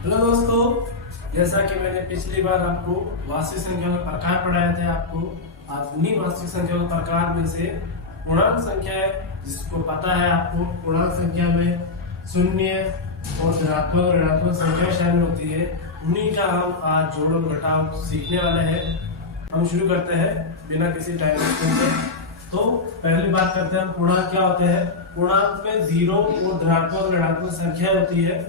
Hello दोस्तों, जैसा कि मैंने पिछली बार आपको वास्तविक संख्या के प्रकार पढ़ाए थे। आपको आज उन्हीं वास्तविक संख्या के प्रकार में से पूर्णांक संख्या है, जिसको पता है आपको पूर्णांक संख्या में शून्य और धनात्मक और ऋणात्मक संख्या शामिल होती है। उन्हीं का हम आज जोड़ और घटाव सीखने वाले हैं। हम शुरू करते हैं बिना किसी टाइम वेस्टिंग के। तो पहली बात करते हैं हम पूर्णांक क्या होते हैं। पूर्णांक में जीरो और धनात्मक और ऋणात्मक संख्या होती है,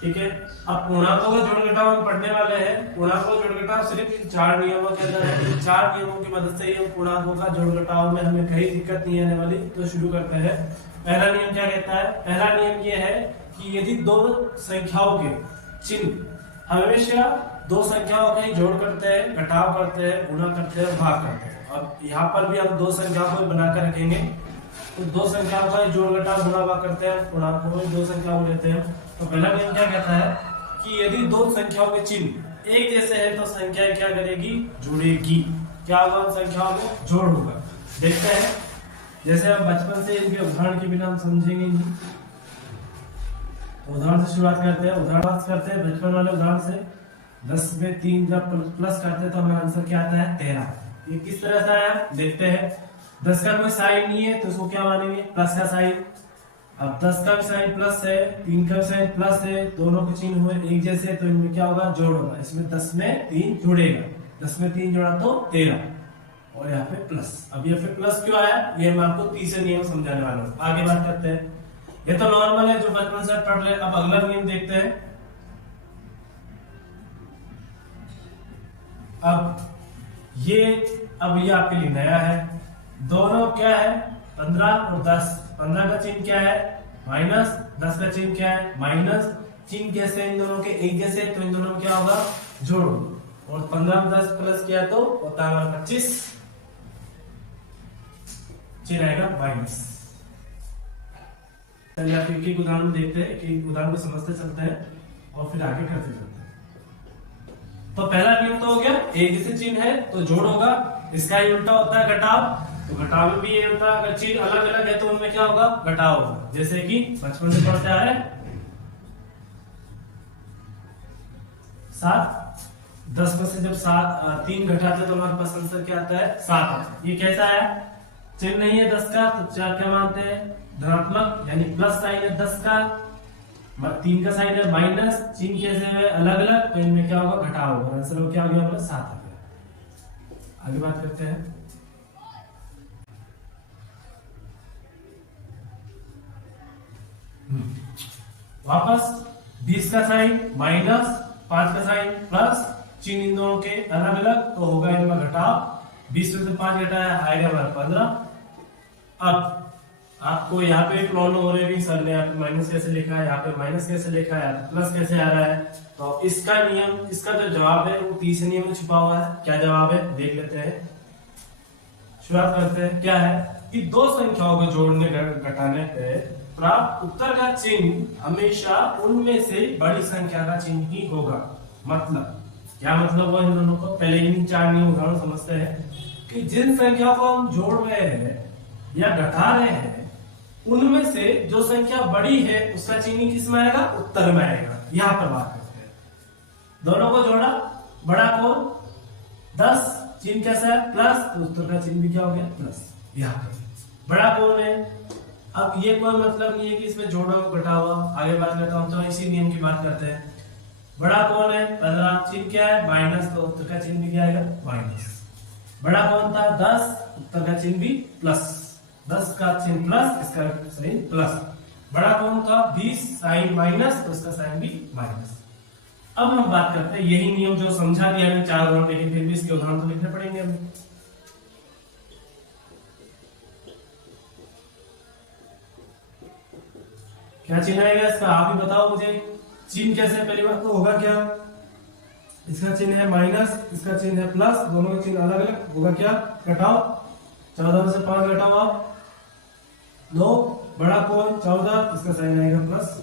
ठीक है। अब पूर्णांकों का जोड़ घटाव हम पढ़ने वाले हैं। पूर्णांकों का जोड़ घटाव सिर्फ इन चार नियमों के अंदर है। इन चार नियमों की मदद से ही हम पूर्णांकों का जोड़ घटाव में हमें कहीं दिक्कत नहीं आने वाली। तो शुरू करते हैं। पहला नियम क्या कहता है? पहला नियम ये है कि यदि दो संख्याओं के चिन्ह हमेशा दो संख्याओं का ही जोड़ करते हैं, घटाव करते हैं, गुणा करते हैं, भाग करते हैं। अब यहाँ पर भी हम दो संख्याओं को बनाकर रखेंगे। तो दो संख्याओं का जोड़ घटाव गुणा भाग करते हैं, पूर्णांकों में दो संख्याओं लेते हैं। तो पहला नियम क्या कहता है कि यदि दो संख्याओं के चिन्ह एक जैसे हैं तो संख्या क्या करेगी? जुड़ेगी। क्या होगा? उन संख्याओं में जोड़ होगा। देखते हैं। जैसे हम बचपन से इनके उदाहरण के बिना हम समझेंगे नहीं। उदाहरण से शुरुआत करते हैं। उदाहरण करते हैं बचपन वाले उदाहरण से। 10 में 3 जब प्लस करते हैं तो हमारा आंसर क्या आता है? 13। ये किस तरह से आया देखते हैं। 10 का कोई साइन नहीं है तो उसको क्या मानेंगे? प्लस का साइन। अब 10 का भी साइन प्लस है, 3 का भी साइन प्लस है, दोनों के चिन्ह हुए एक जैसे, तो इनमें क्या होगा? जोड़ होगा। इसमें 10 में 3 जुड़ेगा। 10 में 3 जोड़ा तो 13, और यहाँ पे प्लस। अब यहाँ पे प्लस क्यों आया? ये मैं आपको तीसरे नियम समझाने वाला हूँ। आगे बात करते हैं। ये तो नॉर्मल है जो बचपन से पढ़ रहे हैं। अब अगला नियम देखते हैं। अब ये आपके लिए नया है। दोनों क्या है? 15 और 10। 15 का चिन्ह क्या है? माइनस। 10 का चिन्ह क्या है? माइनस। चिन्ह कैसे इन दोनों के? एक जैसे, तो इन दोनों में क्या होगा? जोड़। और 15 में 10 प्लस किया तो होता है 25। चिन्ह आएगा माइनस। चलिए आप एक एक उदाहरण देखते हैं, एक उदाहरण को समझते चलते हैं और फिर आगे करते चलते हैं। तो पहला नियम तो हो गया, एक जैसे चिन्ह है तो जोड़ होगा। इसका ही उल्टा होता है घटाव। तो घटाव में भी ये होता है, अगर चिन्ह अलग अलग है तो उनमें क्या होगा? घटाव होगा। जैसे कि बचपन से पढ़ते आ रहे हैं 7। 10 में से जब 3 घटाते तो हमारे पास आंसर क्या आता है? 7। ये कैसा है? चिन्ह नहीं है 10 का तो 4 क्या मानते हैं? धनात्मक, यानी प्लस साइन है 10 का। 3 का साइन है माइनस। चिन्ह कैसे है? अलग अलग, तो इनमें क्या होगा? घटाव होगा। आंसर क्या हो गया हमारा? 7 आ गया। आगे बात करते हैं। वापस 20 का साइन माइनस, 5 का साइन प्लस, चिन्ह इन दोनों के अलग अलग, तो होगा इनमें घटाव। 20 में से 5 घटाया आएगा हमारा 15। अब आपको यहाँ पे प्रॉब्लम हो रही है, सर ने यहाँ पे माइनस कैसे लिखा है, यहाँ पे माइनस कैसे लिखा है, प्लस कैसे आ रहा है। तो इसका नियम, इसका जो जवाब है वो तीसरे नियम में छुपा हुआ है। क्या जवाब है देख लेते हैं। शुरुआत करते हैं। क्या है कि दो संख्याओं को जोड़ने घटाने पे प्राप्त उत्तर का चिन्ह हमेशा उनमें से बड़ी संख्या का चिन्ह ही होगा। मतलब क्या मतलब हुआ इन दोनों को? पहले इन 4 नियम उदाहरण समझते हैं कि जिन संख्या को हम जोड़ रहे हैं या घटा रहे हैं, उनमें से जो संख्या बड़ी है उसका चिन्ह किस में आएगा? उत्तर में आएगा। यहाँ पर बात करते हैं। दोनों को जोड़ा, बड़ा कौन? 10, चिन्ह कैसा है? प्लस, तो उत्तर का चिन्ह भी क्या हो गया? प्लस। यहाँ पर बड़ा कौन है? अब ये कोई मतलब नहीं है कि इसमें जोड़ा घटा हुआ। आगे बात करता हूं तो इसी नियम की बात करते हैं। बड़ा कौन है? 15, चिन्ह क्या है? माइनस, तो उत्तर का चिन्ह भी क्या आएगा? माइनस। बड़ा कौन था? 10, उत्तर का चिन्ह भी प्लस। 10 का चिन्ह प्लस, इसका साइन प्लस। बड़ा कौन था? 20, साइन माइनस, तो इसका साइन भी माइनस। अब हम बात करते हैं, यही नियम जो समझा दिया हमने 4 उदाहरण, लेकिन फिर भी इसके उदाहरण तो लिखने पड़ेंगे हमें। क्या चिन्ह आएगा इसका? आप ही बताओ मुझे। चिन्ह कैसे? पहली बात तो होगा क्या? इसका चिन्ह है माइनस, इसका चिन्ह है प्लस, दोनों के चिन्ह अलग अलग, होगा क्या? घटाओ। 14 में से 5 घटाओ आप 9। बड़ा कौन? 14, इसका साइन आएगा प्लस।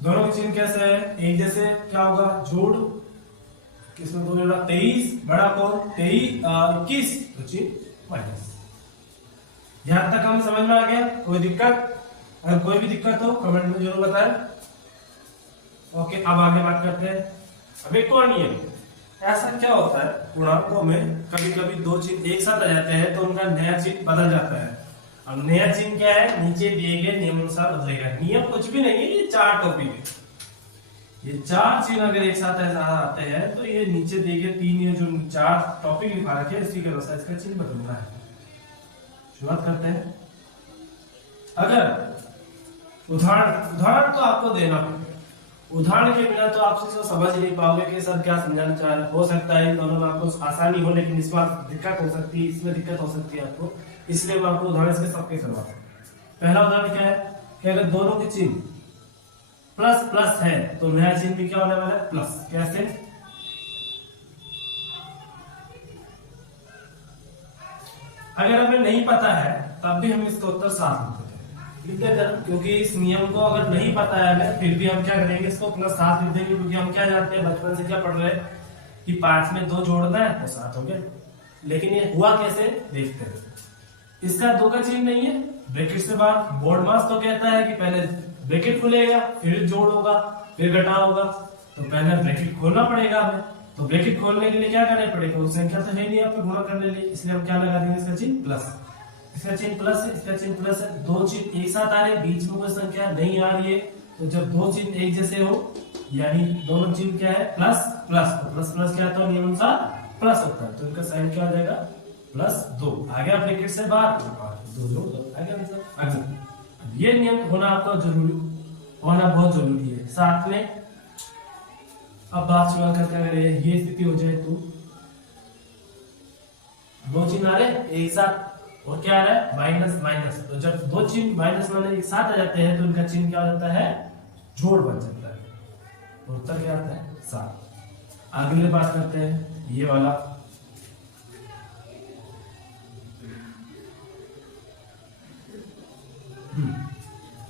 दोनों के चिन्ह कैसे है? एक जैसे। क्या होगा? जोड़। किसमें 2 जोड़ा? 23। बड़ा कौन? 21, तो चिन्ह माइनस। यहाँ तक हमें समझ में आ गया? कोई दिक्कत? अगर कोई भी दिक्कत हो कमेंट में जरूर बताएं। ओके, अब आगे बात करते हैं। अब एक और नियम, ऐसा क्या होता है पूर्णांकों में कभी कभी दो चिन्ह एक साथ आ जाते हैं तो उनका नया चिन्ह बदल जाता है। अब नया चिन्ह क्या है? नीचे दिए गए नियम अनुसार बदलेगा। नियम कुछ भी नहीं है, ये 4 टॉपिक है। ये 4 चिन्ह अगर एक साथ ऐसा आते हैं तो ये नीचे दिए गए 3 ये जो 4 टॉपिक लिखा रखे हैं इसी के अनुसार इसका चिन्ह बदलना है। शुरुआत करते हैं। अगर उदाहरण तो आपको देना पड़ेगा। उदाहरण के बिना तो आप इसको समझ नहीं पाओगे कि सर क्या समझाना चाह रहे। हो सकता है इन दोनों में आपको आसानी हो लेकिन इस बार दिक्कत हो सकती है, इसमें दिक्कत हो सकती है आपको, इसलिए मैं आपको उदाहरण इसके सबके करवाता हूँ। पहला उदाहरण क्या है कि अगर दोनों के चिन्ह प्लस प्लस है तो नया चिन्ह भी क्या होने वाला है? प्लस। कैसे? अगर हमें नहीं पता है तब भी हम इसका उत्तर साफ लिख देते हैं, क्योंकि इस नियम को अगर नहीं पता है हमें फिर भी हम क्या करेंगे, इसको प्लस 7 लिख देंगे, क्योंकि हम क्या जानते हैं बचपन से क्या पढ़ रहे हैं कि 5 में 2 जोड़ना है तो 7 हो गया। लेकिन ये हुआ कैसे देखते हैं। इसका 2 का चिन्ह नहीं है, ब्रैकेट से बाहर। बोर्ड मास तो कहता है कि पहले ब्रैकेट खुलेगा फिर जोड़ होगा फिर घटा होगा, तो पहले ब्रैकेट खोलना पड़ेगा हमें। तो ब्रैकेट खोलने के लिए क्या करना पड़ेगा? वो संख्या तो है नहीं आपको गुणा करने के लिए, इसलिए हम क्या लगा देंगे? इसका चिन्ह प्लस। इसका चिन्ह प्लस है, इसका चिन्ह प्लस है। 2 चिन्ह एक साथ आ रहे, बीच में कोई संख्या नहीं आ रही है, तो जब 2 चिन्ह एक जैसे हो यानी दोनों चिन्ह क्या है? Plus plus. तो प्लस प्लस क्या होता है? नियम अनुसार प्लस होता है, तो इनका साइन क्या हो जाएगा? +2। आ गया ब्रैकेट से बाहर, 2 आ गया। ये नियम होना आपका जरूरी, होना बहुत जरूरी है। साथ में अब बात शुरू करते हैं, ये स्थिति हो जाए तो 2 चिन्ह आ रहे एक साथ और क्या आ रहा है? Minus minus. तो जब 2 चिन्ह माइनस माइनस एक साथ आ जाते हैं तो इनका चिन्ह क्या हो जाता है? जोड़ बन जाता है। तो उत्तर क्या आता है? 7। अगले बात करते हैं ये वाला।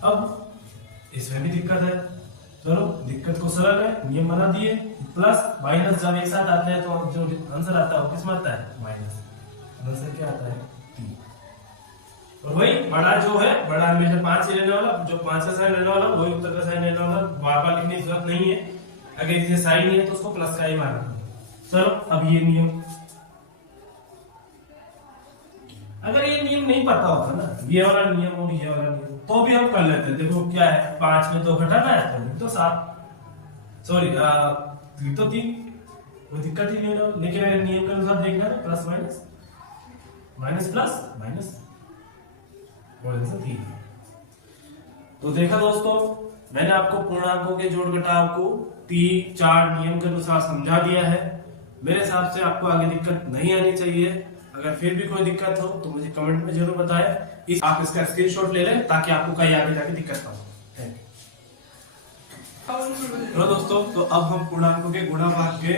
अब इसमें भी दिक्कत है। चलो दिक्कत को सरल है, नियम बना दिए। प्लस माइनस जब एक साथ आते हैं तो जो आंसर आता है वो किस में आता है? माइनस। आंसर क्या आता है? 3। और वही बड़ा जो है, बड़ा हमेशा 5 ही रहने वाला, जो 5 का साइन रहने वाला वही उत्तर का साइन रहने वाला। बार बार लिखने की जरूरत नहीं है। अगर इसे साइन नहीं है तो उसको प्लस का ही मारना। चलो अब ये नियम, अगर ये नियम नहीं पता होता ना, ये वाला नियम और ये वाला नियम, तो भी हम कर लेते हैं। देखो क्या है, 5 में 2 घटाना है तो 7, सॉरी तो 3, कोई दिक्कत ही नहीं है। लेकिन अगर नियम के अनुसार देखना है plus minus minus plus minus और आंसर 3। तो देखा दोस्तों, मैंने आपको पूर्णांकों के जोड़ घटाव को 3-4 नियम के अनुसार समझा दिया है। मेरे हिसाब से आपको आगे दिक्कत नहीं आनी चाहिए। अगर फिर भी कोई दिक्कत हो तो मुझे कमेंट में जरूर बताएं। आप इसका स्क्रीनशॉट ले लें ताकि आपको कहीं आगे जाके दिक्कत ना हो। चलो दोस्तों, तो अब हम पूर्णांकों के गुणा भाग के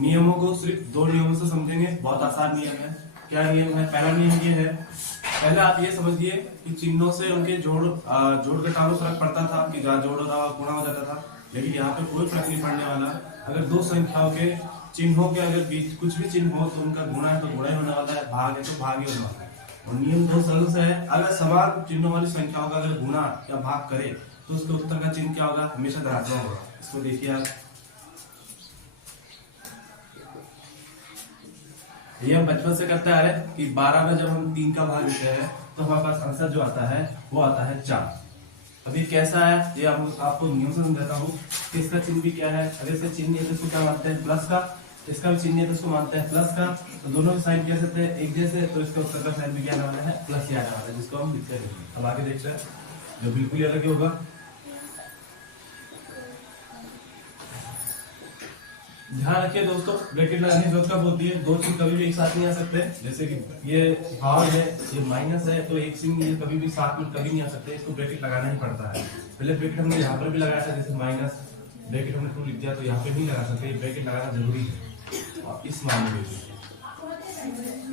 नियमों को सिर्फ 2 नियमों से समझेंगे। बहुत आसान नियम है। क्या नियम है? पहला नियम ये है, पहले आप ये समझिए कि चिन्हों से उनके जोड़ घटाव में फर्क पड़ता था कि जहाँ जोड़ होता गुणा हो जाता था, लेकिन यहाँ पे कोई फर्क नहीं पड़ने वाला। अगर 2 संख्याओं के चिन्हों के अगर बीच कुछ भी चिन्ह हो तो उनका गुणा है तो गुणा ही होने वाला है, भाग है तो भाग ही होने वाला है। और नियम 2 सरल से है, अगर समान चिन्हों वाली संख्याओं का अगर गुणा या भाग करे तो उसके उत्तर का चिन्ह क्या होगा? हमेशा धनात्मक होगा। इसको देखिए आप, ये हम बचपन से करते आ रहे हैं कि 12 में जब हम 3 का भाग लेते हैं तो हमारे पास आंसर जो आता है वो आता है 4। अभी कैसा है ये आपको नियम से समझाता हूँ। इसका चिन्ह भी क्या है, अगर इसका चिन्ह है तो इसको क्या मानते हैं? प्लस का। इसका भी चिन्ह है तो इसको मानते हैं प्लस का। तो दोनों के साइन कैसे थे? एक जैसे, तो इसका उत्तर का साइन भी क्या आने वाला है? प्लस ही आने वाला है, जिसको हम लिखते हैं। अब आगे देखते हैं जो बिल्कुल ही अलग होगा। ध्यान रखिए दोस्तों, ब्रैकेट लगाने की जरूरत कब होती है? 2 चिन्ह कभी भी एक साथ नहीं आ सकते। जैसे कि ये भाग है, ये माइनस है, तो एक चिन्ह ये कभी भी साथ में कभी नहीं आ सकते। इसको ब्रैकेट लगाना ही पड़ता है। पहले ब्रैकेट हमने यहाँ पर भी लगाया था, जैसे माइनस ब्रैकेट हमने 2 लिख दिया, तो यहाँ पे नहीं लगा सकते। ब्रैकेट लगाना जरूरी है। और इस मामले में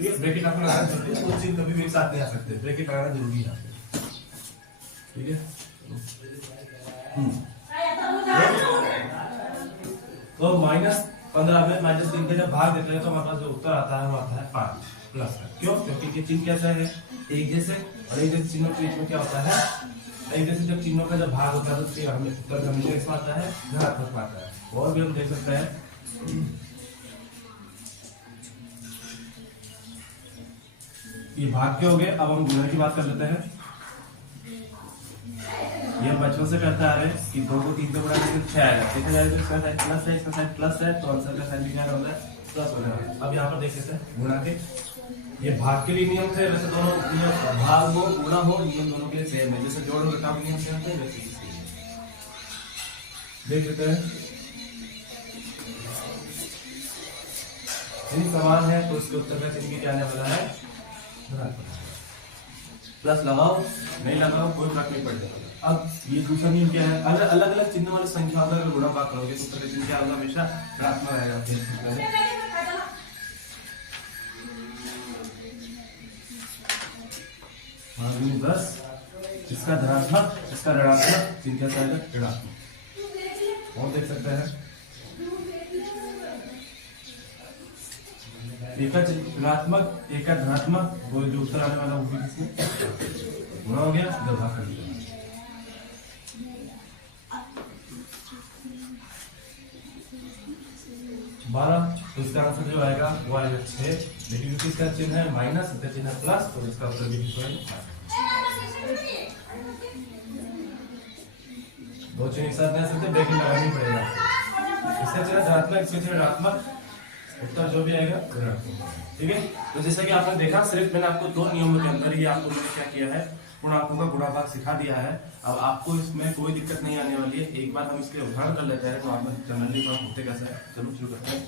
ये ब्रैकेट आपको लगाना जरूरी है। 2 चिन्ह कभी भी एक साथ नहीं आ सकते, ब्रैकेट लगाना जरूरी है। ठीक है, तो -15 में -3 का जब भाग देते हैं तो हमारे पास जो उत्तर आता है वो आता है 5। प्लस है। क्यों? क्योंकि ये चिन्ह कैसा है, एक जैसे, और एक जैसे चिन्हों के बीच में क्या होता है, एक जैसे जब चिन्हों का जब भाग होता है तो उसके हमें उत्तर हमेशा इसमें आता है, धनात्मक में आता है। और भी हम देख सकते हैं, ये भाग के हो गए। अब हम गुणा की बात कर लेते हैं। ये बचपन से करता आ रहे हैं कि 2 को 3 से गुणा करके 6 आएगा। देखा जाए तो इसका साइन प्लस है, इसका साइन प्लस है, तो आंसर का साइन भी क्या होता है, प्लस होने वाला है। अब यहाँ पर देख लेते हैं गुणा के, ये भाग के लिए नियम थे, वैसे दोनों भाग हो गुणा हो नियम दोनों के सेम है, जैसे जोड़ और घटाव के नियम सेम थे वैसे देख लेते हैं। चिन्ह समान है तो इसके उत्तर का चिन्ह क्या आने वाला है, प्लस लगाओ नहीं लगाओ कोई फर्क नहीं पड़ेगा। अब ये दूसरा नियम क्या है, अलग अलग चिन्ह वाली संख्या अगर गुणा भाग करोगे तो उत्तर का चिन्ह क्या होगा, हमेशा ऋणात्मक रहेगा। बस इसका धनात्मक, इसका ऋणात्मक, चिन्ह क्या आएगा, ऋणात्मक। और देख सकते हैं एक का ऋणात्मक एक का धनात्मक, वो जो उत्तर आने वाला वो भी किसमें गुणा हो गया, इधर भाग कर दिया। 12 तो इसका आंसर जो आएगा वो आएगा 6, लेकिन इसका चिन्ह है माइनस, इसका चिन्ह है प्लस, तो इसका उत्तर भी दो चिन्ह एक साथ नहीं सकते, ब्रेकिंग लगानी पड़ेगा। इसका चिन्ह धनात्मक, इसका चिन्ह ऋणात्मक, उत्तर जो भी आएगा ऋणात्मक। ठीक है, तो जैसा कि आपने देखा, सिर्फ मैंने आपको 2 नियमों के अंदर ही आपको मैंने क्या किया है, पूर्णांकों का गुणा भाग सिखा दिया है। अब आपको इसमें कोई दिक्कत नहीं आने वाली है। एक बार हम इसके उदाहरण कर लेते हैं तो आप जनरली काम होते कैसे है। चलो शुरू करते हैं।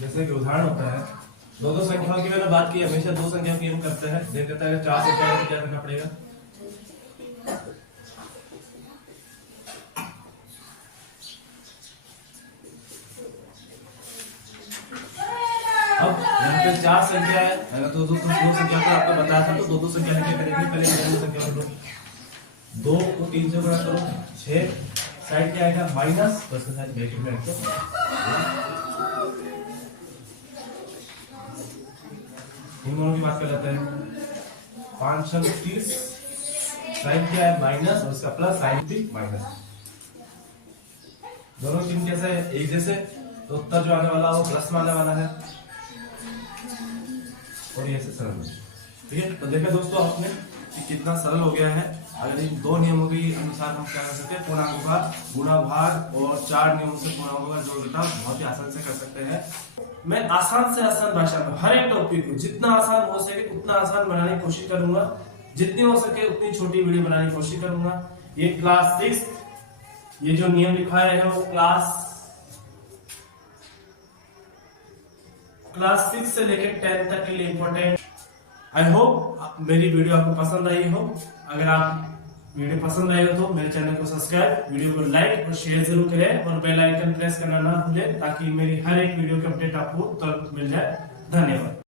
जैसे कि उदाहरण होता है, दो संख्याओं की मैंने बात की, हमेशा 2 संख्याओं की हम करते हैं। देख लेते हैं 4 संख्याओं को क्या करना पड़ेगा। अब यहाँ पे 4 संख्या है, अगर दो संख्या को आपको बताया था तो 2 संख्या लेके करेंगे। पहले 2 संख्या लो, 2 को 3 से गुणा करो 6, साइड क्या आएगा माइनस, तो इसके साथ ब्रैकेट में रखो। इन दोनों की बात कर लेते हैं। 5 6 30, साइड क्या है माइनस और इसका प्लस, साइड भी माइनस। दोनों चिन्ह कैसे है, एक जैसे, तो उत्तर जो आने वाला वो प्लस में आने वाला है और ये सरल है। ठीक है, तो देखा दोस्तों आपने कि कितना सरल हो गया है। अगर इन 2 नियमों के अनुसार हम क्या कर सकते हैं, पूर्णांकों का गुणा भाग, और 4 नियमों से पूर्णांकों का जोड़ घटाव बहुत ही आसान से कर सकते हैं। मैं आसान से आसान भाषा में हर एक टॉपिक को जितना आसान हो सके उतना आसान बनाने की कोशिश करूंगा, जितनी हो सके उतनी छोटी वीडियो बनाने की कोशिश करूंगा। ये क्लास 6, ये जो नियम लिखा है वो क्लास 6 से लेकर 10 तक के लिए इंपॉर्टेंट। आई होप मेरी वीडियो आपको पसंद आई हो। अगर आप वीडियो पसंद आएगा तो मेरे चैनल को सब्सक्राइब, वीडियो को लाइक और शेयर जरूर करें, और बेल आइकन प्रेस करना ना भूलें ताकि मेरी हर एक वीडियो की अपडेट आपको तुरंत मिल जाए। धन्यवाद।